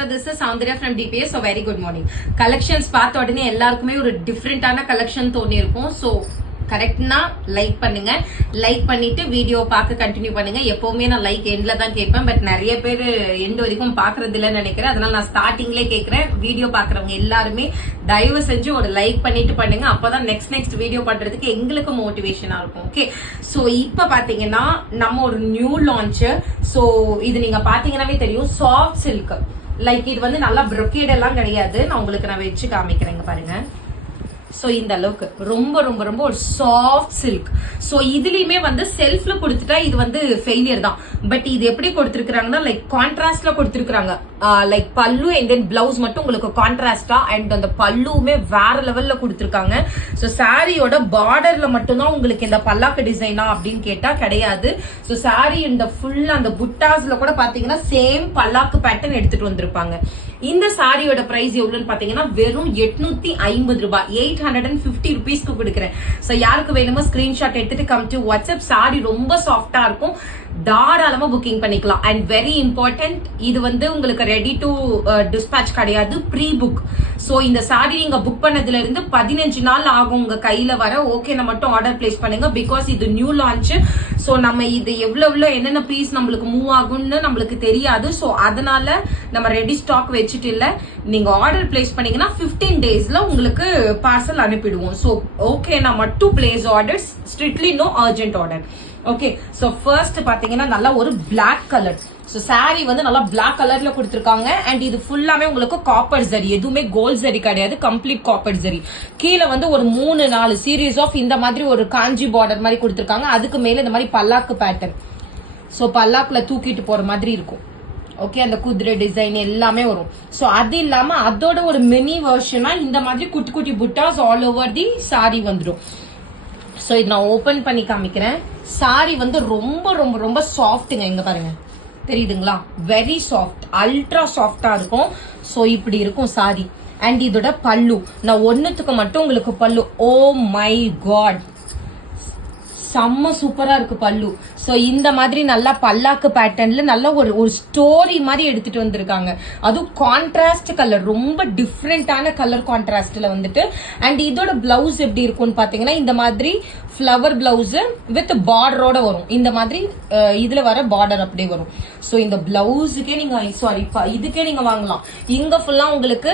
Hello this is Soundarya from DPS so very good morning collections பார்த்த உடனே எல்லாருக்குமே ஒரு டிஃப்ரெண்டான கலெக்ஷன் தோணி இருக்கும் ஸோ கரெக்ட்னா லைக் பண்ணுங்க. லைக் பண்ணிட்டு வீடியோ பார்க்க கண்டினியூ பண்ணுங்க. எப்பவுமே நான் லைக் எண்ட்ல தான் கேட்பேன். பட் நிறைய பேர் எண்ட் வரைக்கும் பாக்குறது இல்லைன்னு நினைக்கிறேன். அதனால நான் ஸ்டார்டிங்லேயே கேட்கறேன். வீடியோ பாக்குறவங்க எல்லாருமே தயவு செஞ்சு ஒரு லைக் பண்ணிட்டு பண்ணுங்க. அப்பதான் நெக்ஸ்ட் நெக்ஸ்ட் வீடியோ பண்றதுக்கு எங்களுக்கு மோட்டிவேஷனா இருக்கும். ஓகே ஸோ இப்போ பாத்தீங்கன்னா நம்ம ஒரு நியூ லான்ச் ஸோ இது நீங்க பாத்தீங்கன்னாவே தெரியும். சாஃப்ட் சில்க் லைக் இது வந்து நல்லா ப்ரொக்கேட் எல்லாம் கிடையாது. நான் உங்களுக்கு நான் வச்சு காமிக்கிறேங்க பாருங்க. ஸோ இந்த அளவுக்கு. ரொம்ப ரொம்ப ரொம்ப ஒரு சாஃப்ட் சில்க் ஸோ இதுலேயுமே வந்து செல்ஃப்ல கொடுத்துட்டா இது வந்து ஃபெயிலியர் தான். பட் இது எப்படி கொடுத்துருக்குறாங்கன்னா லைக் கான்ட்ராஸ்ட்ல கொடுத்துருக்குறாங்க. லைக் பல்லு அண்ட் தென் பிளவுஸ் மட்டும் உங்களுக்கு கான்ட்ராஸ்டா அண்ட் அந்த பல்லுவுமே வேற லெவல்ல கொடுத்துருக்காங்க. ஸோ சாரியோட பார்டர்ல மட்டும்தான் உங்களுக்கு இந்த பல்லாக்கு டிசைனா அப்படின்னு கேட்டா கிடையாது. ஸோ சாரி இந்த ஃபுல்லா அந்த புட்டாஸ்ல கூட பாத்தீங்கன்னா சேம் பல்லாக்கு பேட்டர்ன் எடுத்துட்டு வந்திருப்பாங்க. இந்த சாரியோட பிரைஸ் எவ்வளவுன்னு பாத்தீங்கன்னா வெறும் எட்நூத்தி ஐம்பது ரூபாய். எயிட் ஹண்ட்ரட் அண்ட் பிப்டி ருபீஸ்க்கு கொடுக்குறேன். ஸோ யாருக்கு வேணுமோ ஸ்கிரீன்ஷாட் எடுத்துட்டு கம் டு வாட்ஸ்அப் சாரி ரொம்ப சாஃப்டாக இருக்கும். தாராளமா புக்கிங் பண்ணிக்கலாம். அண்ட் வெரி இம்பார்ட்டன்ட் இது வந்து உங்களுக்கு ரெடி டு டிஸ்பேச் கிடையாது ப்ரீ புக் ஸோ இந்த சாரி நீங்க புக் பண்ணதுல இருந்து பதினஞ்சு நாள் ஆகும் உங்க கையில வர. ஓகே மட்டும் ஆர்டர் பிளேஸ் பண்ணுங்க. பிகாஸ் இது நியூ லான்ச் ஸோ நம்ம இது எவ்வளவு எவ்வளோ என்னென்ன பீஸ் நம்மளுக்கு மூவ் ஆகும்னு நம்மளுக்கு தெரியாது. ஸோ அதனால நம்ம ரெடி ஸ்டாக் வச்சுட்டு இல்ல. நீங்க ஆர்டர் பிளேஸ் பண்ணீங்கன்னா 15 டேஸ்ல உங்களுக்கு பார்சல் அனுப்பிடுவோம். ஓகே நான் மட்டும் place orders strictly no urgent order okay so first பாத்தீங்கன்னா நல்லா ஒரு பிளாக் கலர் ஸோ saree வந்து நல்லா பிளாக் கலர்ல கொடுத்துருக்காங்க. அண்ட் இது ஃபுல்லாமே உங்களுக்கு காப்பர் ஜரி எதுவுமே கோல்ட் ஜரி கிடையாது. கம்ப்ளீட் காப்பர் ஜரி கீழே வந்து ஒரு மூணு நாலு சீரீஸ் ஆஃப் இந்த மாதிரி ஒரு காஞ்சி பார்டர் மாதிரி கொடுத்துருக்காங்க. அதுக்கு மேல இந்த மாதிரி பல்லாக்கு பேட்டர்ன் ஸோ பல்லாக்குல தூக்கிட்டு போற மாதிரி இருக்கும். ஓகே அந்த குதிரை டிசைன் எல்லாமே வரும். ஸோ அது இல்லாம அதோட ஒரு மினி வெர்ஷனா இந்த மாதிரி குட்டி குட்டி புட்டாஸ் ஆல் ஓவர் தி சாரி வந்துடும். ஸோ இது நான் ஓப்பன் பண்ணி காமிக்கிறேன். சாரி வந்து ரொம்ப ரொம்ப ரொம்ப சாஃப்ட்டுங்க இங்கே பாருங்க. தெரியுதுங்களா? வெரி சாஃப்ட் அல்ட்ரா சாஃப்டாக இருக்கும். ஸோ இப்படி இருக்கும் சாரி அண்ட் இதோட பல்லு. நான் ஒன்றுத்துக்கு மட்டும் உங்களுக்கு பல்லு. ஓ மை காட் செம்ம சூப்பரா இருக்கு பல்லு. சோ இந்த மாதிரி நல்லா பல்லாக்கு பேட்டர்ன்ல நல்ல ஒரு ஒரு ஸ்டோரி மாதிரி எடுத்துட்டு வந்திருக்காங்க. அதுவும் கான்ட்ராஸ்ட் கலர் ரொம்ப டிஃப்ரெண்டான கலர் கான்ட்ராஸ்ட்ல வந்துட்டு. அண்ட் இதோட பிளவுஸ் எப்படி இருக்கும்னு பாத்தீங்கன்னா இந்த மாதிரி ஃப்ளவர் பிளவுஸ் வித் பார்டரோட வரும். இந்த மாதிரி இதுல வர பார்டர் அப்படியே வரும். சோ இந்த பிளவுஸுக்கே நீங்க சாரி இதுக்கே நீங்க வாங்கலாம். இங்க ஃபுல்லா உங்களுக்கு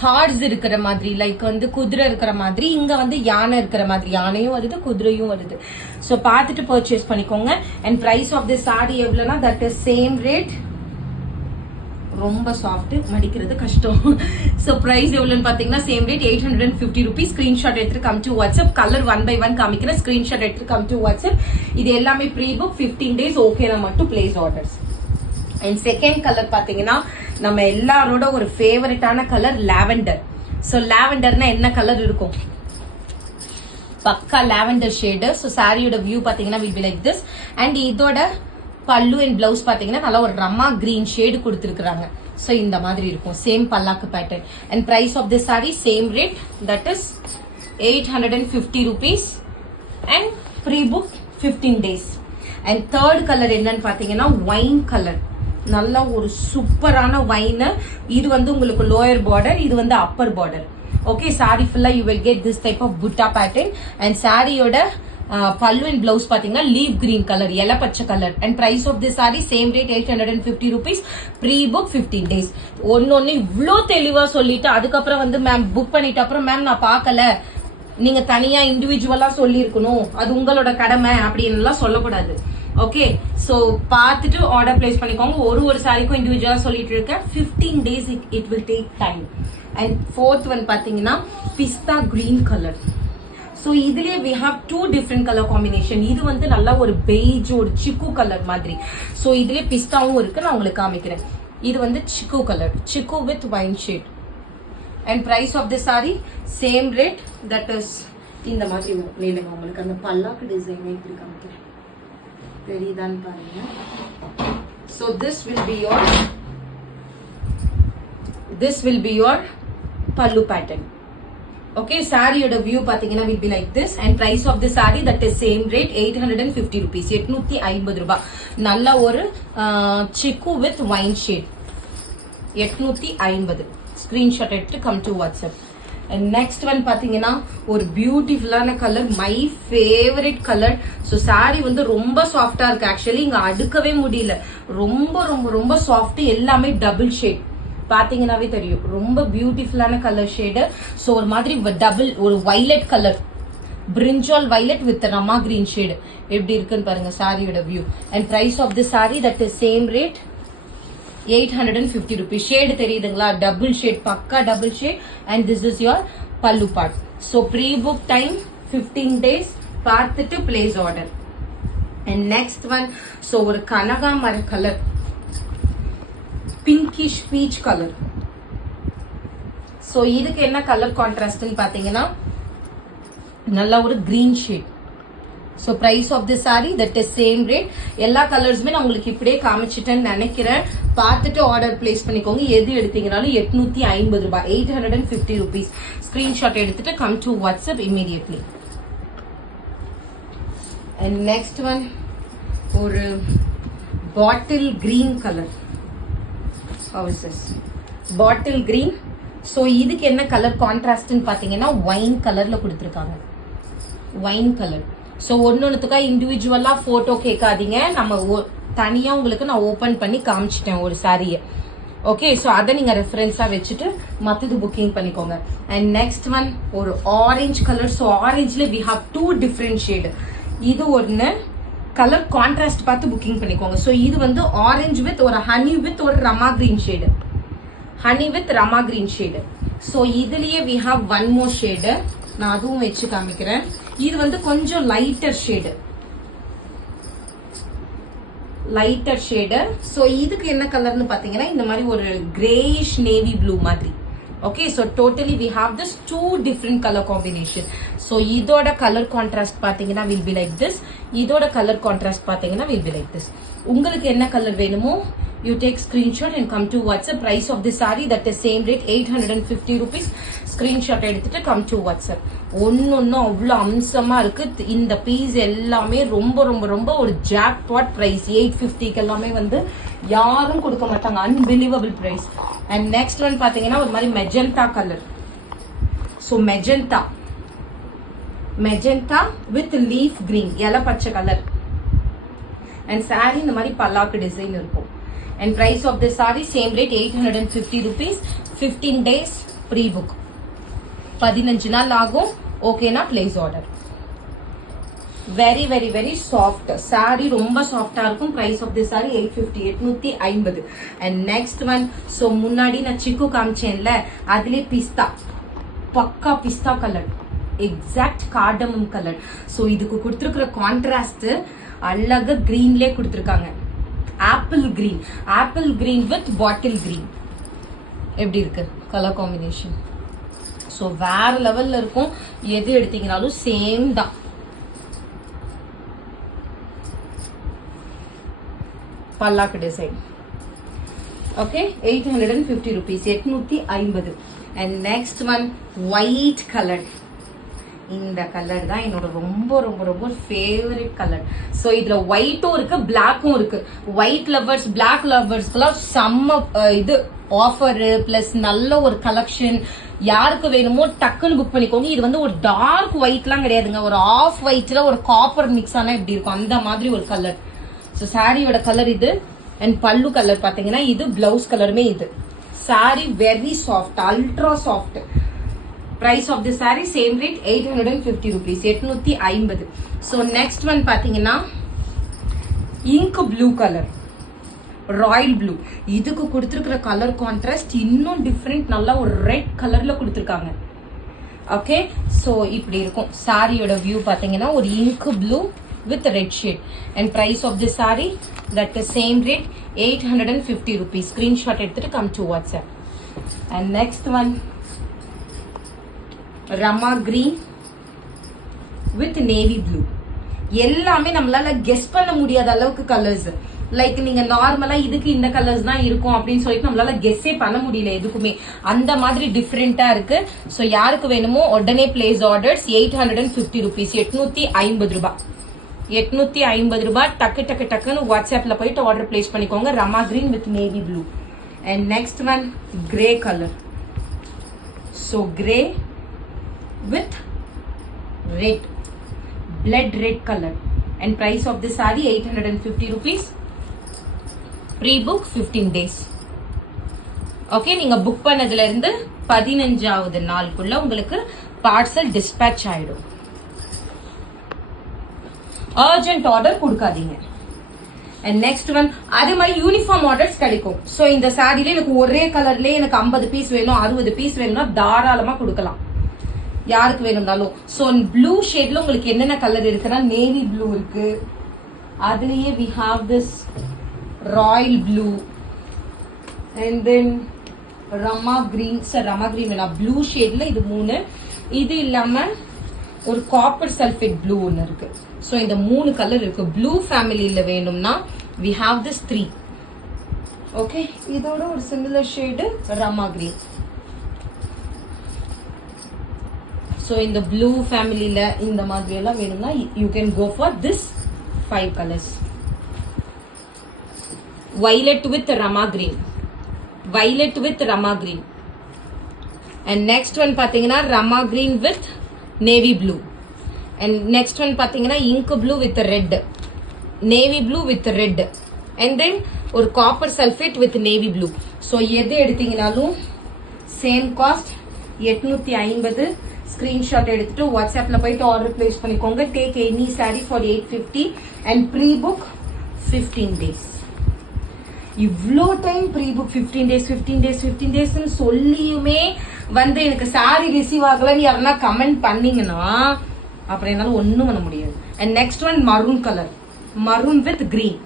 ஹார்ஸ் இருக்கிற மாதிரி லைக் வந்து குதிரை இருக்கிற மாதிரி இங்க வந்து யானை இருக்கிற மாதிரி யானையும் வருது குதிரையும் வருது. ஸோ பார்த்துட்டு பர்ச்சேஸ் பண்ணிக்கோங்க. And price of the sari எவ்வளோனா தட் இஸ் சேம் ரேட் ரொம்ப சாஃப்ட் மடிக்கிறது கஷ்டம். ஸோ ப்ரைஸ் எவ்வளோன்னு பார்த்தீங்கன்னா same rate eight hundred and fifty rupees screenshot எடுத்துட்டு come to WhatsApp colour one by one காமிக்கிறேன் ஸ்க்ரீன்ஷாட் எடுத்துட்டு கம் டு வாட்ஸ்அப் இது எல்லாமே ப்ரீ புக் ஃபிஃப்டீன் டேஸ் ஓகேனா மட்டும் place orders and second colour பார்த்தீங்கன்னா நம்ம எல்லாரோட ஒரு ஃபேவரட்டான கலர் லாவெண்டர் ஸோ லாவெண்டர்னா என்ன கலர் இருக்கும்? பக்கா லாவெண்டர் ஷேடு ஸோ சாரியோட வியூ பார்த்தீங்கன்னா will be like this and இதோட பல்லு அண்ட் பிளவுஸ் பார்த்தீங்கன்னா நல்லா ஒரு ரம்மா கிரீன் ஷேடு கொடுத்துருக்குறாங்க. ஸோ இந்த மாதிரி இருக்கும். Same palak pattern and price of this sari same rate that is eight hundred and fifty rupees and pre book fifteen days and third colour என்னன்னு பார்த்தீங்கன்னா ஒயின் கலர் நல்ல ஒரு சூப்பரான வைனு இது வந்து உங்களுக்கு லோயர் பார்டர் இது வந்து அப்பர் பார்டர் ஓகே சாரி ஃபுல்லா you will get this type of புட்டா பேட்டர்ன் அண்ட் சாரியோட பல்லு அண்ட் பிளவுஸ் பாத்தீங்கன்னா லீவ் கிரீன் கலர் இலை பச்சை colour and price of the sari same rate eight hundred and fifty rupees pre book fifteen days ஒன்னொன்னு இவ்வளோ தெளிவா சொல்லிட்டு அதுக்கப்புறம் வந்து மேம் புக் பண்ணிட்டு அப்புறம் மேம் நான் பார்க்கல நீங்க தனியா இண்டிவிஜுவலா சொல்லியிருக்கணும். அது உங்களோட கடமை அப்படின்னு எல்லாம் சொல்லக்கூடாது. ஓகே ஸோ பார்த்துட்டு ஆர்டர் பிளேஸ் பண்ணிக்கோங்க. ஒரு ஒரு சாரிக்கும் இண்டிவிஜுவலாக சொல்லிட்டு இருக்கேன் 15 days it it will take time and fourth one பார்த்தீங்கன்னா பிஸ்தா கிரீன் கலர் ஸோ இதுலேயே we have two different colour combination இது வந்து நல்லா ஒரு பெய்ஜ் ஒரு சிக்கு கலர் மாதிரி. ஸோ இதுலேயே பிஸ்தாவும் இருக்கு. நான் உங்களுக்கு காமிக்கிறேன். இது வந்து சிக்கு கலர் சிக்கு with wine shade and price of the sari same rate that is இந்த மாதிரி வரும் உங்களுக்கு அந்த பல்லாக்கு டிசைன் இப்படி காமிக்கிறேன். தெரியுதான்னு பாருங்க so this will be your this will be your பல்லு பேட்டர்ன் ஓகே சாரியோட வியூ பாத்தீங்கன்னா will be like this and price of the sari that is same rate eight hundred and fifty rupees எட்நூத்தி ஐம்பது ரூபாய் நல்ல ஒரு சிக்கு வித் வைன் ஷேட் எட்நூத்தி ஐம்பது. ஸ்கிரீன்ஷாட் எடுத்து come to WhatsApp and next one பாத்தீங்கன்னா ஒரு பியூட்டிஃபுல்லான colour my favourite colour so saree வந்து ரொம்ப சாஃப்டா இருக்கு. ஆக்சுவலி இங்க அடுக்கவே முடியல. ரொம்ப ரொம்ப ரொம்ப சாஃப்ட் எல்லாமே டபுள் ஷேட் பாத்தீங்கன்னாவே தெரியும். ரொம்ப பியூட்டிஃபுல்லான கலர் ஷேடு ஸோ ஒரு மாதிரி டபுள் ஒரு violet colour brinjal violet with Rama green shade எப்படி இருக்குன்னு பாருங்க சாரியோட view and price of the sari that is same rate eight hundred and fifty rupees shade தெரியுதுங்களா? டபுள் ஷேட் பக்கா double shade and this is your பல்லு part so pre book time fifteen days பார்த்துட்டு place order and next one so ஒரு கனகாமர colour pinkish peach colour so இதுக்கு என்ன colour கான்ட்ராஸ்ட்னு பார்த்தீங்கன்னா நல்லா ஒரு green shade so price of the sari that is same rate எல்லா கலர்ஸுமே நான் உங்களுக்கு இப்படியே காமிச்சிட்டேன்னு நினைக்கிறேன். பார்த்துட்டு ஆர்டர் பிளேஸ் பண்ணிக்கோங்க. எது எடுத்தீங்கனாலும் எட்நூத்தி ஐம்பது ரூபாய் eight hundred and fifty rupees screenshot எடுத்துட்டு come to WhatsApp immediately and next one ஒரு bottle green colour houses bottle green so இதுக்கு என்ன கலர் கான்ட்ராஸ்ட்னு பார்த்தீங்கன்னா ஒயின் கலரில் கொடுத்துருக்காங்க. ஒயின் கலர் ஸோ ஒன்னொன்னுத்துக்கா இண்டிவிஜுவலாக ஃபோட்டோ கேட்காதீங்க. நம்ம ஓ தனியாக உங்களுக்கு நான் ஓப்பன் பண்ணி காமிச்சிட்டேன் ஒரு சாரியை ஓகே ஸோ அதை நீங்கள் ரெஃபரன்ஸாக வச்சுட்டு மற்றது புக்கிங் பண்ணிக்கோங்க. அண்ட் நெக்ஸ்ட் ஒன் ஒரு orange colour so ஆரஞ்சில் we have two different shade இது ஒன்று கலர் கான்ட்ராஸ்ட் பார்த்து புக்கிங் பண்ணிக்கோங்க. ஸோ இது வந்து ஆரஞ்சு வித் ஒரு ஹனி வித் ஒரு Rama green shade honey with Rama green shade so இதுலேயே we have one more shade நான் அதுவும் வச்சு காமிக்கிறேன். இது வந்து கொஞ்சம் lighter shade lighter shade so இதுக்கு என்ன கலர்னு பார்த்தீங்கன்னா இந்த மாதிரி ஒரு கிரேயிஷ் நேவி ப்ளூ மாதிரி. Okay so totally we have this two different colour combination so இதோட கலர் கான்ட்ராஸ்ட் பார்த்தீங்கன்னா வில் பி லைக் திஸ் இதோட கலர் கான்ட்ராஸ்ட் பார்த்தீங்கன்னா வில் பி லைக் திஸ் உங்களுக்கு என்ன கலர் வேணுமோ you take screenshot and come to WhatsApp. Price of the saree that is same rate eight hundred and fifty எடுத்துட்டு come to WhatsApp ஒன்றும் அவ்வளோ அம்சமாக இருக்குது இந்த பீஸ் எல்லாமே ரொம்ப ரொம்ப ரொம்ப ஒரு ஜாக் பாட் ப்ரைஸ் எயிட் ஃபிஃப்டிக்கு எல்லாமே வந்து யாரும் கொடுக்க மாட்டாங்க. Unbelievable price and next one பார்த்தீங்கன்னா ஒரு மாதிரி magenta colour so magenta magenta with leaf green இலை பச்சை கலர் அண்ட் சாரி இந்த மாதிரி பல்லாக்கு டிசைன் இருக்கும். And price of the saree same rate eight hundred and fifty rupees fifteen days pre book பதினஞ்சு நாள் ஆகும். ஓகேனா place order very very very soft saree ரொம்ப சாஃப்டா இருக்கும். Price of the saree eight fifty எட்நூத்தி ஐம்பது அண்ட் நெக்ஸ்ட் ஒன் ஸோ முன்னாடி நான் சிக்கு காமிச்சேன்ல அதுலேயே பிஸ்தா. பக்கா பிஸ்தா colour exact cardamom colour so இதுக்கு கொடுத்துருக்குற கான்ட்ராஸ்ட் அழகா க்ரீன்லேயே கொடுத்துருக்காங்க. Apple green apple green with bottle green எப்படி இருக்கு? கலர் காம்பினேஷன் ஸோ வேற லெவல்ல இருக்கும். எது எடுத்தீங்கனாலும் சேம் தான். பல்லாக்கு design okay eight hundred and fifty rupees எட்நூத்தி ஐம்பது. And next one white colour இந்த கலர் தான் என்னோட ரொம்ப ரொம்ப ரொம்ப ஃபேவரட் கலர் ஸோ இதில் ஒயிட்டும் இருக்கு பிளாக்கும் இருக்கு. ஒயிட் லவர்ஸ் பிளாக் லவர்ஸ்க்குலாம் செம்ம இது ஆஃபரு ப்ளஸ் நல்ல ஒரு கலெக்ஷன் யாருக்கு வேணுமோ டக்குன்னு புக் பண்ணிக்கோங்க. இது வந்து ஒரு டார்க் ஒயிட்லாம் கிடையாதுங்க. ஒரு ஆஃப் ஒயிட்ல ஒரு காப்பர் மிக்ஸ் ஆனால் இப்படி இருக்கும்? அந்த மாதிரி ஒரு கலர் ஸோ சாரியோட கலர் இது. அண்ட் பல்லு கலர் பார்த்தீங்கன்னா இது பிளவுஸ் கலருமே இது. Sari very soft ultra soft price of the sari same rate eight hundred and fifty rupees எட்நூற்றி ஐம்பது ஸோ நெக்ஸ்ட் ஒன் பாத்தீங்கன்னா ink blue colour royal blue இதுக்கு கொடுத்துருக்குற கலர் கான்ட்ராஸ்ட் இன்னும் டிஃப்ரெண்ட் நல்லா ஒரு ரெட் கலரில் கொடுத்துருக்காங்க. ஓகே ஸோ இப்படி இருக்கும். சாரியோட வியூ பார்த்தீங்கன்னா ஒரு ink blue with red shade and price of the sari that same rate eight hundred and fifty rupees screenshot எடுத்துகிட்டு come to WhatsApp and next one Rama green with navy blue எல்லாமே நம்மளால guess பண்ண முடியாத அளவுக்கு colours like நீங்க நார்மலா இதுக்கு இந்த கலர்ஸ் தான் இருக்கும் அப்படின்னு சொல்லிட்டு நம்மளால கெஸ்ஸே பண்ண முடியல எதுக்குமே. அந்த மாதிரி டிஃப்ரெண்டா இருக்கு. ஸோ யாருக்கு வேணுமோ உடனே place orders eight hundred and fifty rupees எட்நூத்தி ஐம்பது ரூபாய் எட்நூத்தி ஐம்பது ரூபாய் டக்கு டக்கு டக்குன்னு வாட்ஸ்அப்ல போயிட்டு ஆர்டர் பிளேஸ் பண்ணிக்கோங்க. Rama green with navy blue and next one grey colour so grey with red. Blood red color. And price of this saree 850 rupees. Pre-book 15 days. Okay நீங்கள் புக் பண்ணதுலேருந்து பதினஞ்சாவது நாளுக்குள்ள உங்களுக்கு பார்சல் டிஸ்பேச் ஆகிடும் urgent order கொடுக்காதீங்க. And next one அதே மாதிரி uniform orders கிடைக்கும். ஸோ இந்த சாரில எனக்கு ஒரே கலர்லேயே எனக்கு ஐம்பது பீஸ் வேணும் அறுபது பீஸ் வேணும்னா தாராளமாக கொடுக்கலாம். யாருக்கு வேணும்னாலும். ஸோ ப்ளூ ஷேட்ல உங்களுக்கு என்னென்ன கலர் இருக்குன்னா நேவி ப்ளூ இருக்கு. அதுலயே we have this royal blue and then Rama green sir Rama green வேணாம். ப்ளூ ஷேட்ல இது மூணு. இது இல்லாம ஒரு காப்பர் சல்ஃபேட் ப்ளூ ஒன்று இருக்கு. ஸோ இந்த மூணு கலர் இருக்கு. ப்ளூ ஃபேமிலியில் வேணும்னா we have this three okay இதோட ஒரு similar shade Rama green so இந்த ப்ளூ ஃபேமிலியில் இந்த மாதிரியெல்லாம் வேணும்னா you can go for this five colours violet with Rama green violet with Rama green and next one பார்த்தீங்கன்னா Rama green with navy blue and next one பார்த்தீங்கன்னா ink blue with red navy blue with red and then ஒரு copper sulphate with navy blue so எது எடுத்தீங்கனாலும் same cost எட்நூற்றி ஐம்பது screenshot எடுத்துட்டு வாட்ஸ்அப்பில் போயிட்டு ஆர்டர் பிளேஸ் பண்ணிக்கோங்க. Take any sari for eight fifty and pre book fifteen days இவ்வளோ time pre book fifteen days fifteen days fifteen டேஸ்ன்னு சொல்லியுமே வந்து எனக்கு சாரி ரிசீவ் ஆகலன்னு யாருன்னா கமெண்ட் பண்ணீங்கன்னா அப்புறம் என்னால் ஒன்றும் பண்ண முடியாது. And next one maroon colour maroon with green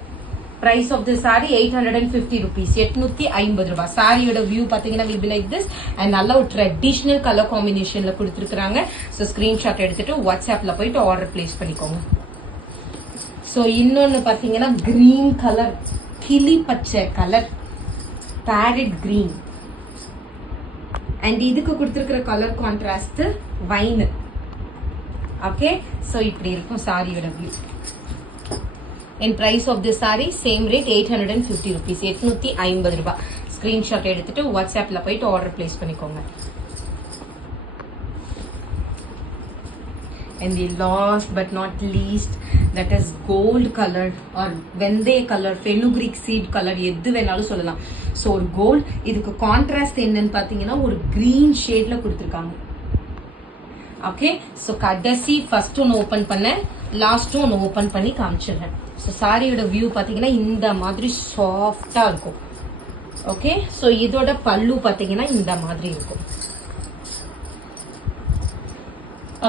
price of the sari eight hundred and fifty rupees எட்நூத்தி ஐம்பது ரூபாய். சாரியோட வியூ பார்த்தீங்கன்னா will be like this and நல்ல ஒரு ட்ரெடிஷ்னல் கலர் காம்பினேஷனில் கொடுத்துருக்காங்க ஸோ ஸ்கிரீன்ஷாட் எடுத்துட்டு வாட்ஸ்அப்பில் போயிட்டு ஆர்டர் பிளேஸ் பண்ணிக்கோங்க. ஸோ இன்னொன்று பார்த்தீங்கன்னா க்ரீன் கலர் கிளி பச்சை கலர் பேரட் க்ரீன் அண்ட் இதுக்கு கொடுத்துருக்கிற colour contrast wine okay so இப்படி இருக்கும் சாரியோட view and price of the sari same rate eight hundred and fifty rupees எட்நூத்தி ஐம்பது ரூபாய் ஸ்கிரீன்ஷாட் எடுத்துட்டு வாட்ஸ்அப்பில் போயிட்டு ஆர்டர் பிளேஸ் பண்ணிக்கோங்க. And the last but not least that is gold colored or வெந்தய கலர் ஃபெனுக்ரிக் சீட் கலர் எது வேணாலும் சொல்லலாம். ஸோ ஒரு கோல்ட் இதுக்கு கான்ட்ராஸ்ட் என்னன்னு பார்த்தீங்கன்னா ஒரு க்ரீன் ஷேட்ல கொடுத்துருக்காங்க. ஓகே ஸோ கடைசி ஃபர்ஸ்ட் ஒன்று ஓப்பன் பண்ணேன் லாஸ்ட்டும் ஒன்று ஓப்பன் பண்ணி காமிச்சிடுறேன். ஸோ சாரியோட வியூ பார்த்தீங்கன்னா இந்த மாதிரி சாஃப்டாக இருக்கும். ஓகே ஸோ இதோட பல்லு பார்த்தீங்கன்னா இந்த மாதிரி இருக்கும்.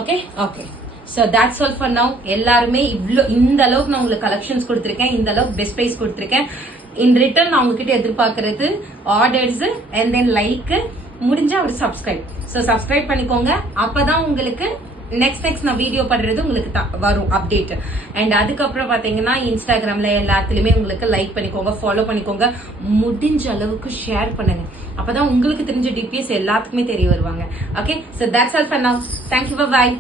Okay okay so that's all for now எல்லாருமே இவ்வளோ இந்த அளவுக்கு நான் உங்களுக்கு கலெக்ஷன்ஸ் கொடுத்துருக்கேன். இந்த அளவுக்கு பெஸ்ட் ப்ரைஸ் கொடுத்துருக்கேன். இன் ரிட்டர்ன் நான் உங்ககிட்ட எதிர்பார்க்கறது ஆர்டர்ஸ் அண்ட் தென் லைக்கு முடிஞ்ச ஒரு சப்ஸ்கிரைப் ஸோ சப்ஸ்கிரைப் பண்ணிக்கோங்க. அப்போ தான் உங்களுக்கு நெக்ஸ்ட் நெக்ஸ்ட் நான் வீடியோ பண்றது உங்களுக்கு த- வரும் அப்டேட் அண்ட் அதுக்கப்புறம் பாத்தீங்கன்னா இன்ஸ்டாகிராம்ல எல்லாத்துலயுமே உங்களுக்கு லைக் பண்ணிக்கோங்க ஃபாலோ பண்ணிக்கோங்க. முடிஞ்ச அளவுக்கு ஷேர் பண்ணுங்க. அப்பதான் உங்களுக்கு தெரிஞ்ச டிபிஎஸ் எல்லாத்துக்குமே தெரிய வருவாங்க. Okay so that's all for now thank you bye